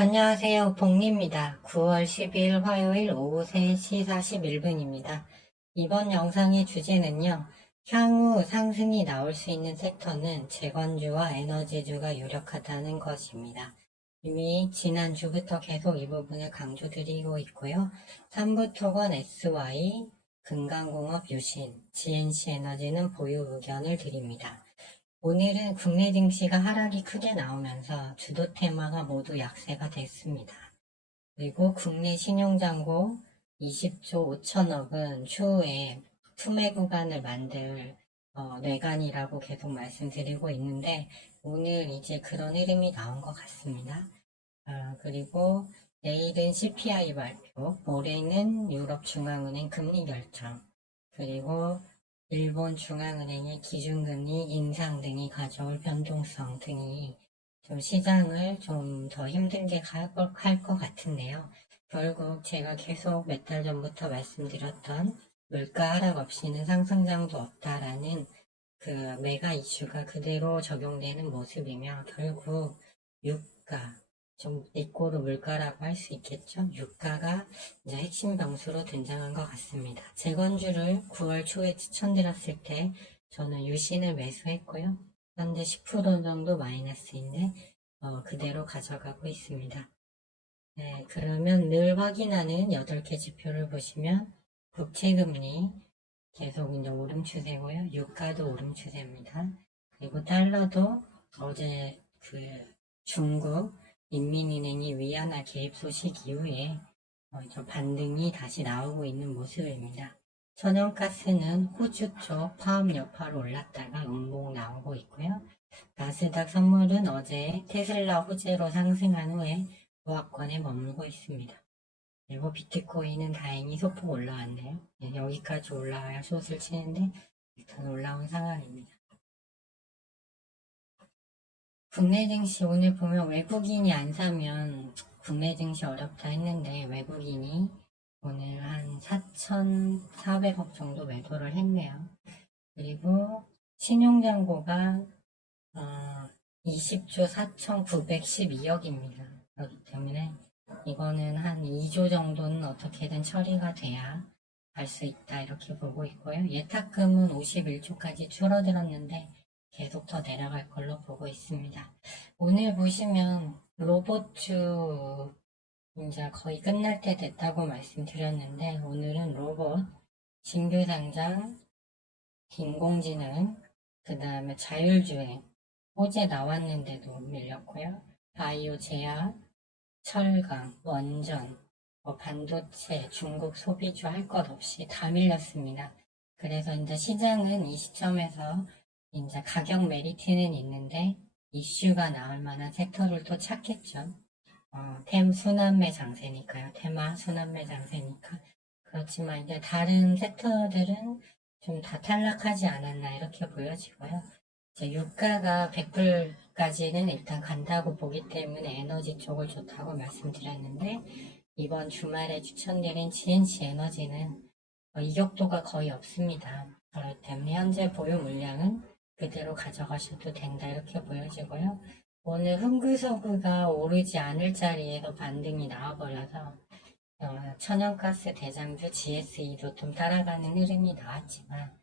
안녕하세요. 복리입니다. 9월 12일 화요일 오후 3시 41분입니다. 이번 영상의 주제는요. 향후 상승이 나올 수 있는 섹터는 재건주와 에너지주가 유력하다는 것입니다. 이미 지난주부터 계속 이 부분을 강조드리고 있고요. 삼부토건 SY, 금강공업 유신, GNC에너지는 보유 의견을 드립니다. 오늘은 국내 증시가 하락이 크게 나오면서 주도 테마가 모두 약세가 됐습니다. 그리고 국내 신용잔고 20조 5천억은 추후에 투매 구간을 만들 뇌관이라고 계속 말씀드리고 있는데 오늘 이제 그런 흐름이 나온 것 같습니다. 그리고 내일은 CPI 발표, 모레는 유럽중앙은행 금리 결정, 그리고 일본 중앙은행의 기준금리 인상 등이 가져올 변동성 등이 좀 시장을 좀 더 힘들게 할 것 같은데요. 결국 제가 계속 몇 달 전부터 말씀드렸던 물가 하락 없이는 상승장도 없다라는 그 메가 이슈가 그대로 적용되는 모습이며 결국 유가, 좀 이꼬르 물가라고 할 수 있겠죠. 유가가 이제 핵심 변수로 등장한 것 같습니다. 재건주를 9월 초에 추천드렸을 때 저는 유신을 매수했고요. 현재 10% 정도 마이너스인데 그대로 가져가고 있습니다. 네, 그러면 늘 확인하는 8개 지표를 보시면 국채금리 계속 이제 오름 추세고요. 유가도 오름 추세입니다. 그리고 달러도 어제 그 중국 인민은행이 위안화 개입 소식 이후에 좀 반등이 다시 나오고 있는 모습입니다. 천연가스는 호주 쪽 파업 여파로 올랐다가 음봉 나오고 있고요. 나스닥 선물은 어제 테슬라 호재로 상승한 후에 보합권에 머물고 있습니다. 그리고 비트코인은 다행히 소폭 올라왔네요. 네, 여기까지 올라와야 숏을 치는데 일단 올라온 상황입니다. 국내 증시 오늘 보면 외국인이 안 사면 국내 증시 어렵다 했는데 외국인이 오늘 한 4,400억 정도 매도를 했네요. 그리고 신용잔고가 20조 4,912억입니다. 그렇기 때문에 이거는 한 2조 정도는 어떻게든 처리가 돼야 갈 수 있다 이렇게 보고 있고요. 예탁금은 51조까지 줄어들었는데 계속 더 내려갈 걸로 보고 있습니다. 오늘 보시면 로봇주 이제 거의 끝날 때 됐다고 말씀드렸는데 오늘은 로봇, 신규 상장, 인공지능, 그 다음에 자율주행, 호재 나왔는데도 밀렸고요. 바이오 제약, 철강, 원전, 반도체, 중국 소비주 할 것 없이 다 밀렸습니다. 그래서 이제 시장은 이 시점에서 이제 가격 메리트는 있는데 이슈가 나올 만한 섹터를 또 찾겠죠. 템 순환매 장세니까요. 테마 순환매 장세니까. 그렇지만 이제 다른 섹터들은 좀 다 탈락하지 않았나 이렇게 보여지고요. 이제 유가가 100불까지는 일단 간다고 보기 때문에 에너지 쪽을 좋다고 말씀드렸는데 이번 주말에 추천드린 GNC 에너지는 이격도가 거의 없습니다. 그렇기 때문에 현재 보유 물량은 그대로 가져가셔도 된다 이렇게 보여지고요. 오늘 흥구서구가 오르지 않을 자리에서 반등이 나와버려서 천연가스 대장주 GSE도 좀 따라가는 흐름이 나왔지만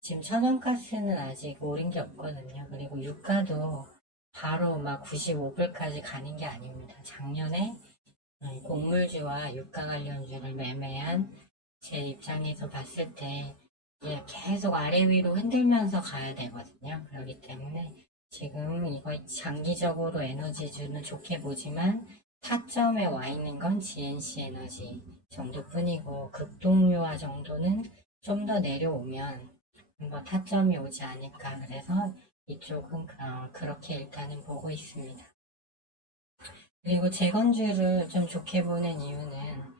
지금 천연가스는 아직 오른 게 없거든요. 그리고 유가도 바로 막 95불까지 가는 게 아닙니다. 작년에 곡물주와 유가 관련주를 매매한 제 입장에서 봤을 때 계속 아래 위로 흔들면서 가야 되거든요. 그렇기 때문에 지금 이거 장기적으로 에너지주는 좋게 보지만 타점에 와 있는 건 GNC 에너지 정도뿐이고 급동류화 정도는 좀 더 내려오면 한번 타점이 오지 않을까 그래서 이쪽은 그렇게 일단은 보고 있습니다. 그리고 재건주를 좀 좋게 보는 이유는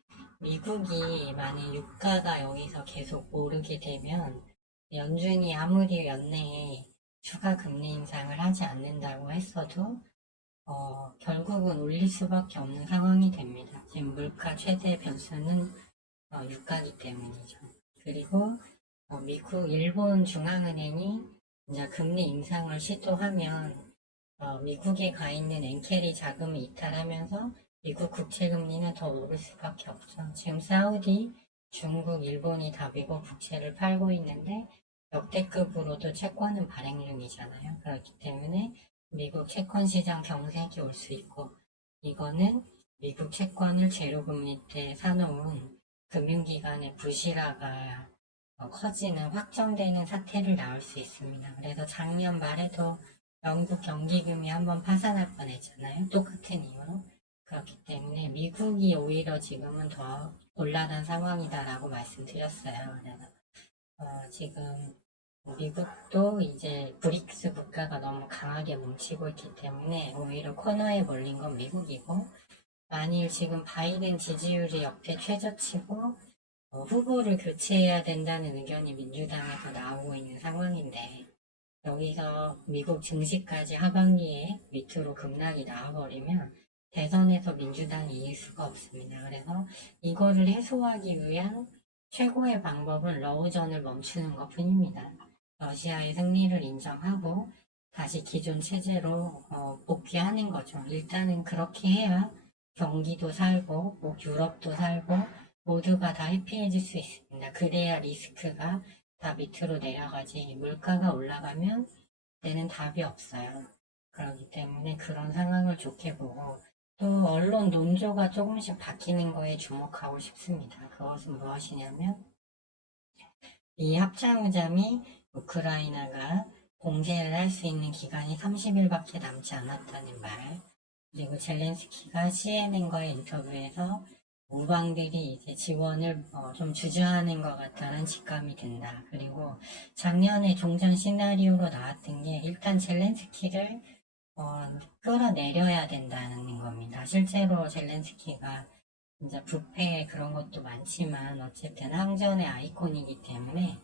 미국이 만약 유가가 여기서 계속 오르게 되면 연준이 아무리 연내에 추가 금리 인상을 하지 않는다고 했어도 결국은 올릴 수밖에 없는 상황이 됩니다. 지금 물가 최대 변수는 유가기 때문이죠. 그리고 미국, 일본 중앙은행이 이제 금리 인상을 시도하면 미국에 가 있는 엔캐리 자금이 이탈하면서 미국 국채금리는 더 오를 수밖에 없죠. 지금 사우디, 중국, 일본이 다 미국 국채를 팔고 있는데 역대급으로도 채권은 발행 중이잖아요. 그렇기 때문에 미국 채권 시장 경색이 올 수 있고 이거는 미국 채권을 제로금리 때 사놓은 금융기관의 부실화가 커지는 확정되는 사태를 낳을 수 있습니다. 그래서 작년 말에도 영국 경기금이 한번 파산할 뻔했잖아요. 똑같은 이유로. 그렇기 때문에 미국이 오히려 지금은 더 곤란한 상황이다라고 말씀드렸어요. 그래서 지금 미국도 이제 브릭스 국가가 너무 강하게 뭉치고 있기 때문에 오히려 코너에 몰린 건 미국이고 만일 지금 바이든 지지율이 역대 최저치고 후보를 교체해야 된다는 의견이 민주당에서 나오고 있는 상황인데 여기서 미국 증시까지 하반기에 밑으로 급락이 나와버리면 대선에서 민주당이 이길 수가 없습니다. 그래서 이거를 해소하기 위한 최고의 방법은 러우전을 멈추는 것 뿐입니다. 러시아의 승리를 인정하고 다시 기존 체제로 복귀하는 거죠. 일단은 그렇게 해야 경기도 살고 뭐 유럽도 살고 모두가 다 해피해질 수 있습니다. 그래야 리스크가 다 밑으로 내려가지 물가가 올라가면 얘는 답이 없어요. 그렇기 때문에 그런 상황을 좋게 보고 또 언론 논조가 조금씩 바뀌는 거에 주목하고 싶습니다. 그것은 무엇이냐면 이 합참의장이 우크라이나가 공세를 할 수 있는 기간이 30일밖에 남지 않았다는 말 그리고 젤렌스키가 CNN과의 인터뷰에서 우방들이 이제 지원을 좀 주저하는 것 같다는 직감이 든다. 그리고 작년에 종전 시나리오로 나왔던 게 일단 젤렌스키를 끌어내려야 된다는 겁니다. 실제로 젤렌스키가 진짜 부패 그런 것도 많지만 어쨌든 항전의 아이콘이기 때문에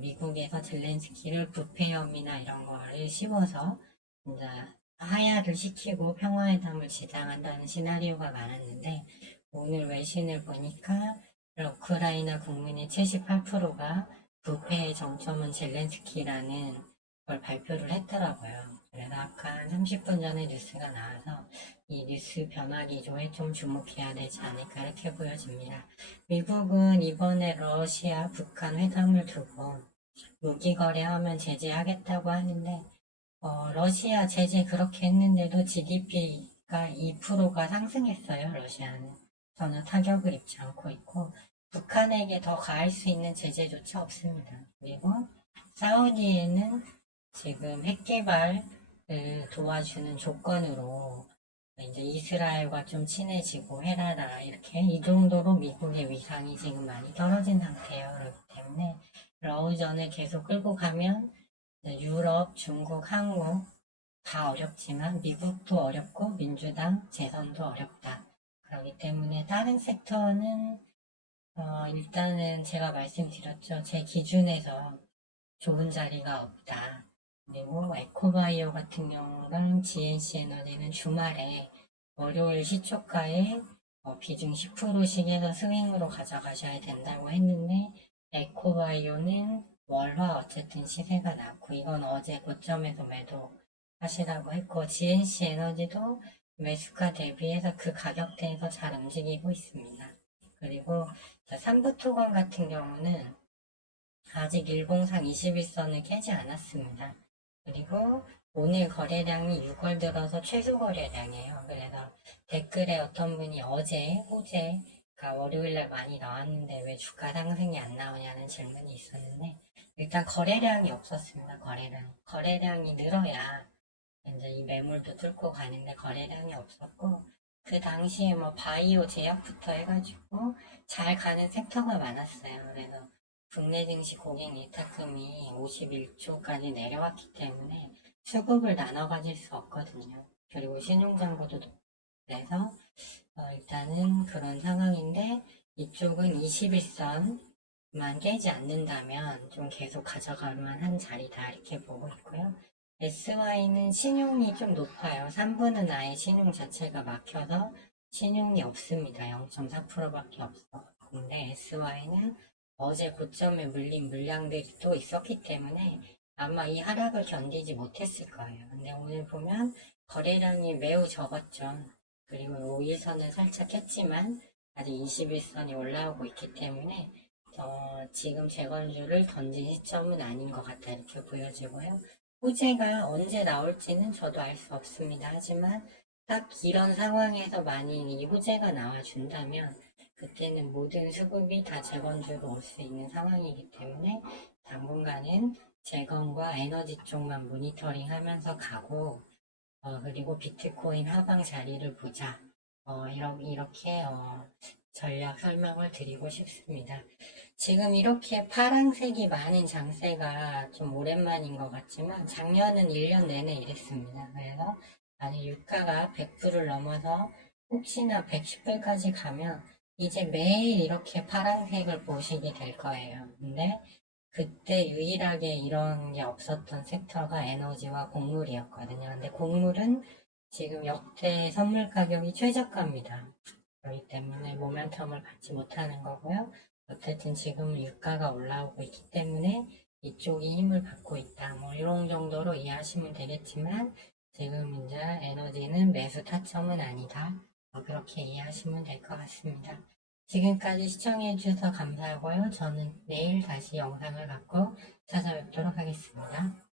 미국에서 젤렌스키를 부패혐의나 이런 거를 씹어서 진짜 하야를 시키고 평화회담을 지향한다는 시나리오가 많았는데 오늘 외신을 보니까 우크라이나 국민의 78%가 부패의 정점은 젤렌스키라는 걸 발표를 했더라고요. 그래서 아까 한 30분 전에 뉴스가 나와서 이 뉴스 변화 기조에 좀 주목해야 되지 않을까 이렇게 보여집니다. 미국은 이번에 러시아, 북한 회담을 두고 무기 거래하면 제재하겠다고 하는데 러시아 제재 그렇게 했는데도 GDP가 2%가 상승했어요. 러시아는 전혀 타격을 입지 않고 있고 북한에게 더 가할 수 있는 제재조차 없습니다. 그리고 사우디에는 지금 핵개발을 도와주는 조건으로 이제 이스라엘과 좀 친해지고 해라라 이렇게 이 정도로 미국의 위상이 지금 많이 떨어진 상태예요. 그렇기 때문에 러우전을 계속 끌고 가면 유럽, 중국, 한국 다 어렵지만 미국도 어렵고 민주당 재선도 어렵다. 그렇기 때문에 다른 섹터는 일단은 제가 말씀드렸죠. 제 기준에서 좋은 자리가 없다. 그리고 에코바이오 같은 경우랑 GNC 에너지는 주말에 월요일 시초가에 비중 10%씩에서 스윙으로 가져가셔야 된다고 했는데 에코바이오는 월화 어쨌든 시세가 낮고 이건 어제 고점에서 매도 하시라고 했고 GNC 에너지도 매수가 대비해서 그 가격대에서 잘 움직이고 있습니다. 그리고 삼부토건 같은 경우는 아직 일봉상 21선을 깨지 않았습니다. 그리고 오늘 거래량이 6월 들어서 최소 거래량이에요. 그래서 댓글에 어떤 분이 어제, 호재가 월요일날 많이 나왔는데 왜 주가 상승이 안 나오냐는 질문이 있었는데 일단 거래량이 없었습니다. 거래량이 늘어야 이제 이 매물도 뚫고 가는데 거래량이 없었고 그 당시에 뭐 바이오 제약부터 해가지고 잘 가는 섹터가 많았어요. 그래서 국내 증시 고객 예탁금이 51조까지 내려왔기 때문에 수급을 나눠 가질 수 없거든요. 그리고 신용장부도 그래서 일단은 그런 상황인데 이쪽은 21선만 깨지 않는다면 좀 계속 가져갈 만한 자리다 이렇게 보고 있고요. SY는 신용이 좀 높아요. 3분은 아예 신용 자체가 막혀서 신용이 없습니다. 0.4%밖에 없어. 근데 SY는 어제 고점에 물린 물량들이 또 있었기 때문에 아마 이 하락을 견디지 못했을 거예요. 근데 오늘 보면 거래량이 매우 적었죠. 그리고 5일선은 살짝 했지만 아직 21선이 올라오고 있기 때문에 지금 재건주를 던진 시점은 아닌 것 같다 이렇게 보여지고요. 호재가 언제 나올지는 저도 알 수 없습니다. 하지만 딱 이런 상황에서 만약 이 호재가 나와준다면 그때는 모든 수급이 다 재건주로 올 수 있는 상황이기 때문에 당분간은 재건과 에너지 쪽만 모니터링 하면서 가고 그리고 비트코인 하방 자리를 보자. 이렇게 전략 설명을 드리고 싶습니다. 지금 이렇게 파란색이 많은 장세가 좀 오랜만인 것 같지만 작년은 1년 내내 이랬습니다. 그래서 만약 유가가 100불을 넘어서 혹시나 110불까지 가면 이제 매일 이렇게 파란색을 보시게 될 거예요. 근데 그때 유일하게 이런 게 없었던 섹터가 에너지와 곡물이었거든요. 근데 곡물은 지금 역대 선물 가격이 최저가입니다. 그렇기 때문에 모멘텀을 받지 못하는 거고요. 어쨌든 지금 유가가 올라오고 있기 때문에 이쪽이 힘을 받고 있다. 뭐 이런 정도로 이해하시면 되겠지만 지금 이제 에너지는 매수 타점은 아니다. 그렇게 이해하시면 될 것 같습니다. 지금까지 시청해주셔서 감사하고요. 저는 내일 다시 영상을 갖고 찾아뵙도록 하겠습니다.